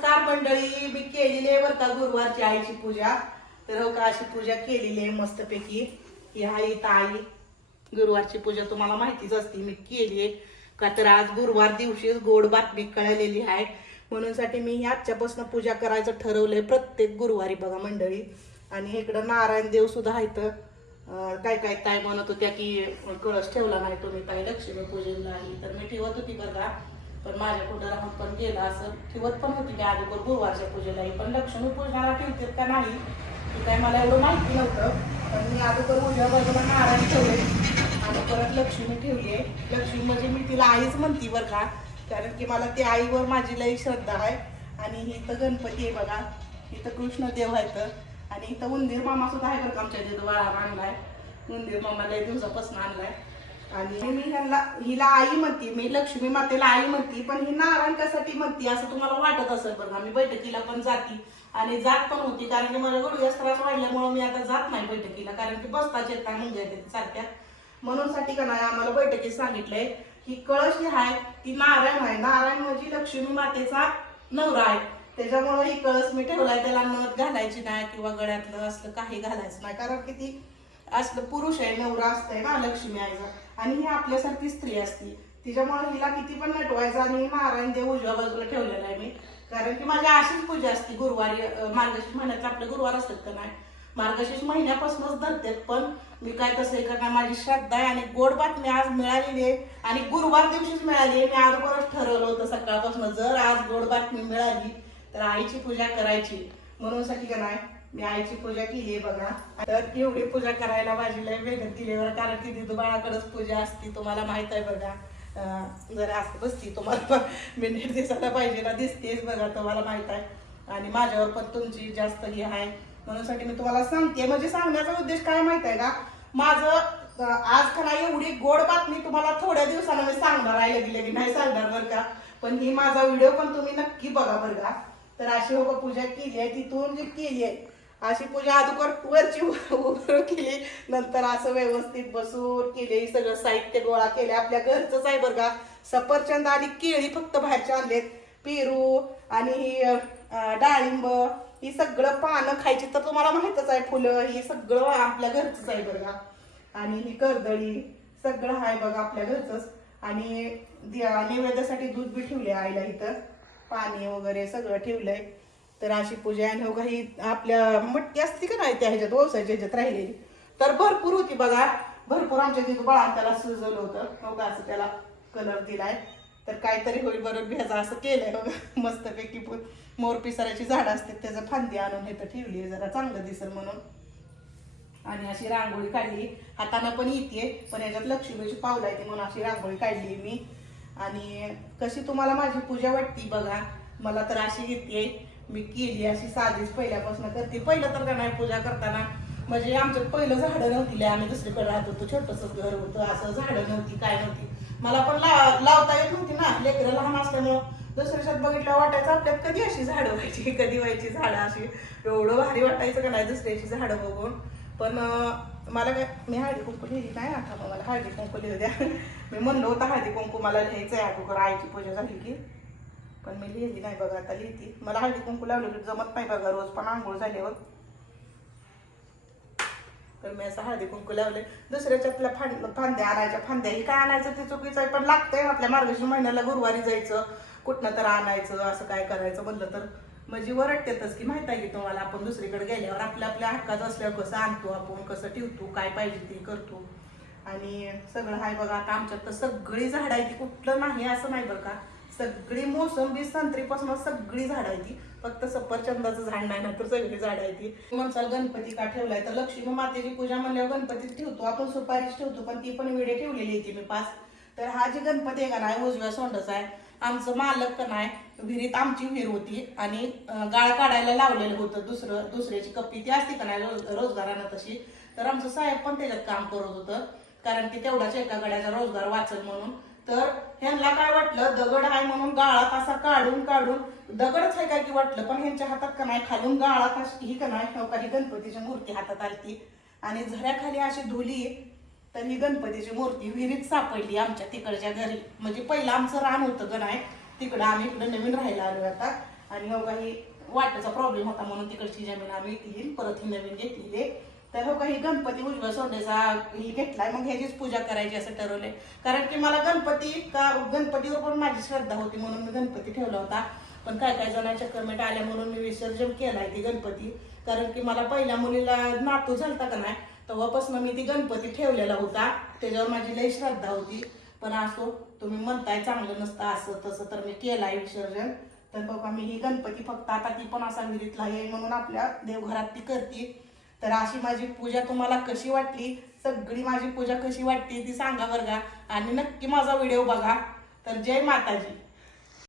नमस्कार मंडळी मी केलेली आहे बरं का गुरुवारची आईची पूजा. तर हो का अशी पूजा केलेली आहे मस्तपैकी. ही आई ताई गुरुवारची पूजा तुम्हाला माहितीच असते मी केली आहे. का तर आज गुरुवार दिवशीच गोड बातमी कळलेली आहे. म्हणून साठी मी आजच्यापासून पूजा करायचं ठरवलंय प्रत्येक गुरुवारी बघा मंडळी. आणि इकडं नारायण देव सुद्धा आहेत. तर काय काय ताई म्हणत होत्या की कळस ठेवला नाही तुम्ही ताई लक्ष्मी पूजेला आली तर मी ठेवत होती बघा. पण माझ्याकडं राहून पण गेला असं ठेवत पण होती मी अगोदर गुरुवारच्या पूजेलाही पण लक्ष्मी पूजनाला ठेवतात का नाही ते काय मला एवढं माहिती नव्हतं. पण मी अगोदर उद्या बाजूला नारायण ठेवले. आणि परत लक्ष्मी ठेवली आहे. लक्ष्मी म्हणजे मी तिला आईच म्हणते बरं का कारण की मला ते आईवर माझी लई श्रद्धा आहे. आणि ही तर गणपती आहे बघा इथं कृष्णदेव आहे तर आणि इथं उंदीर मामा सुद्धा आहे बरं का आमच्या तिथं वाळा आणलाय उंदीर मामा लई दिवसापासून आणलाय. आणि मी ह्यांना हिला आई म्हणते मी लक्ष्मी मातेला आई म्हणते पण ही नारायण कशासाठी म्हणते? असं तुम्हाला वाटत असेल बघा आम्ही बैठकीला पण जाती आणि जात पण होती कारण की मला गुडघ्यास त्रास वाढल्यामुळे मी आता जात नाही बैठकीला कारण की बसताच येत नाही मुंग्या येते सारख्या. म्हणून साठी का नाही आम्हाला बैठकीत सांगितलंय की कळश जी आहे ती नारायण आहे. नारायण म्हणजे लक्ष्मी मातेचा नवरा आहे. त्याच्यामुळे ही कळस मी ठेवलाय. त्याला नथ घालायची नाही किंवा गळ्यातलं असलं काही घालायचं नाही. कारण की ती असलं पुरुष आहे नवरा असतंय ना लक्ष्मी आईचा. आणि ही आपल्यासारखी स्त्री असती. तिच्यामुळे हिला किती पण नटवायचं आणि नारायण देव उजव्या बाजूला ठेवलेला आहे मी. कारण की माझी अशीच पूजा असते गुरुवारी मार्गशीर्ष महिन्यात आपले गुरुवार असतात का नाही? मार्गशीर्ष महिन्यापासूनच धरतात पण मी काय तसं हे करणार माझी श्रद्धा आहे आणि गोड बातमी आज मिळालेली आहे आणि गुरुवार दिवशीच मिळाली आहे. मी अगोदरच ठरवलं होतं सकाळपासून जर आज गोड बातमी मिळाली तर आईची पूजा करायची. म्हणून साठी का नाही? मी आईची पूजा केली आहे बघा. तर एवढी पूजा करायला माझी लय मेहनत केली बरं कारण की तिथं बाळाकडेच पूजा असती तुम्हाला माहीत आहे बघा. जरा असं बसती तुम्हाला मी नीट दिसायला पाहिजे ना दिसतेच बघा तुम्हाला माहीत आहे. आणि माझ्यावर पण तुमची जास्त हे आहे. म्हणूनसाठी मी तुम्हाला सांगते म्हणजे सांगण्याचा उद्देश काय माहीत आहे का? माझं आज खरा एवढी गोड बातमी तुम्हाला थोड्या दिवसानं मी सांगणार आहे लगी लगी नाही सांगणार बरं का? पण ही माझा व्हिडिओ पण तुम्ही नक्की बघा बरं का. तर अशी हो पूजा केली आहे तिथून जी केली आहे अशी पूजा अगोदर वरची उभं केली नंतर असं व्यवस्थित बसून केली सगळं साहित्य गोळा केले आपल्या घरचंच आहे बरं का सफरचंद आणि केळी फक्त बाहेरच्या आणलेत. पेरू आणि ही डाळिंब ही सगळं पानं खायची तर तुम्हाला माहितच आहे फुलं ही सगळं आपल्या घरचंच आहे बरं का आणि ही कर्दळी सगळं आहे बघा आपल्या घरचंच. आणि नैवेद्यासाठी दूध बी ठेवले आईला इथं. पाणी वगैरे सगळं ठेवलंय. तर अशी पूजा आणि हो काही आपल्या मटकी असते का नाही त्या ह्याच्यात ओसाच्या ह्याच्यात राहिलेली. तर भरपूर होती बघा. भरपूर आमच्या तिथं बाळा त्याला सुजवलं होतं. हो का असं त्याला कलर दिलाय. तर काहीतरी होईल बरं भ्याचा असं केलंय बघा. मस्तपैकी मोर पिसाऱ्याची झाडं असतात त्याचं फांदी आणून इथं ठेवली आहे जरा. चांगलं दिसेल म्हणून. आणि अशी रांगोळी काढली. हातानं पण येते पण याच्यात लक्ष्मीची पावलं येते म्हणून अशी रांगोळी काढली मी. आणि कशी तुम्हाला माझी पूजा वाटती बघा. मला तर अशी येते मी केली अशी साधीच पहिल्यापासून करते. पहिलं तर का नाही पूजा करताना म्हणजे आमच्यात पहिलं झाडं नव्हती आम्ही दुसरीकडे राहत होतो. छोटंसं घर होतं. असं झाडं नव्हती काय नव्हती. मला पण ला लावता येत नव्हती ना. लेकरं लहान असल्यामुळं दुसऱ्याच्यात बघितलं वाटायचं आपल्यात कधी अशी झाडं व्हायची कधी व्हायची झाडं अशी. एवढं भारी वाटायचं का नाही दुसऱ्याची झाडं बघून. पण मला काय मी हळदी कुंकू लिहिली नाही आता मग मला हळदी कुंकू लिहू द्या. मी म्हणलं होतं हळदी कुंकू मला लिहायचं आहे अगोदर आईची पूजा झाली की. पण मी लिहिली नाही बघा आता लिहिती. मला हळदी कुंकू लावलं जमत नाही बघा रोज पण आंघोळ झाल्यावर तर मी असं हळदी कुंकू लावले. दुसऱ्याच्यातल्या फांद फांद्या आणायच्या. फांद्या ही काय आणायचं ते चुकीचं आहे पण लागतंय आपल्या मार्गशीर्ष महिन्याला गुरुवारी जायचं कुठनं तर आणायचं असं काय करायचं म्हणलं तर. म्हणजे वरटतेच की माहिती आहे की तुम्हाला आपण दुसरीकडे गेल्यावर आपल्या आपल्या हक्कात असल्यावर कसं आणतो आपण कसं ठेवतो काय पाहिजे ते करतो. आणि सगळं आहे बघा आता आमच्यात तर सगळी झाडं आहे ती कुठलं नाही असं नाही बरं का. सगळी मोसंबी संत्रीपासून सगळी झाडं आहे ती. फक्त सफरचंदाचं झाड नाही ना तर सगळी झाडं आहेत ती. म्हणसाल गणपती का ठेवलाय? तर लक्ष्मी मातेची पूजा म्हणल्यावर गणपतीत ठेवतो. आपण सुपारीच ठेवतो पण ती पण वेळे ठेवलेली आहे ती मी पाच. तर हा जे गणपती आहे का नाही उजव्या सोंडच आहे. आमचं मालक का नाही विहिरीत आमची विहीर होती आणि गाळ काढायला लावलेलं होतं. दुसरं दुसऱ्याची कप्पी ती असते का नाही रोजगारानं तशी. तर आमचं साहेब पण त्याच्यात काम करत होतं. कारण की तेवढाच एका गड्याचा रोजगार वाचल म्हणून. तर ह्यांना काय वाटलं? दगड आहे म्हणून गाळात असा काढून काढून दगडच आहे काय की वाटलं? पण ह्यांच्या हातात का नाही? खालून गाळात अशी- ही का नाही? हो का? ही गणपतीची मूर्ती हातात आलती. आणि झऱ्याखाली अशी धुली तर ही गणपतीची मूर्ती विहिरीत सापडली आमच्या तिकडच्या घरी. म्हणजे पहिलं आमचं रान होतं गणाय तिकडं आम्ही इकडं नवीन राहायला आलो आता. आणि हो काही वाटेचा प्रॉब्लेम होता म्हणून तिकडची जमीन आम्ही विकली परत ही नवीन घेतलेली तर हो काही गणपती उजव्या सोंडेचा ही घेतलाय. मग ह्याचीच पूजा करायची असं ठरवले कारण की मला गणपती का गणपतीवर पण माझी श्रद्धा होती म्हणून मी गणपती ठेवला होता. पण काय काय जणांच्या कमेंट आल्या म्हणून मी विसर्जन केलाय ती गणपती. कारण की मला पहिल्या मुलीला नातू झालता का नाही तेव्हापासून मी ती गणपती ठेवलेला होता. त्याच्यावर माझी लई श्रद्धा होती. पण असो तुम्ही म्हणताय चांगलं नसतं असं तसं तर मी केलाय विसर्जन. तर बघा मी ही गणपती फक्त आता ती पण असा विहिरीतला येईल म्हणून आपल्या देवघरात ती करते. तर अशी माझी पूजा तुम्हाला कशी वाटली? सगळी माझी पूजा कशी वाटली ती सांगा बरं का. आणि नक्की माझा व्हिडिओ बघा. तर जय माताजी.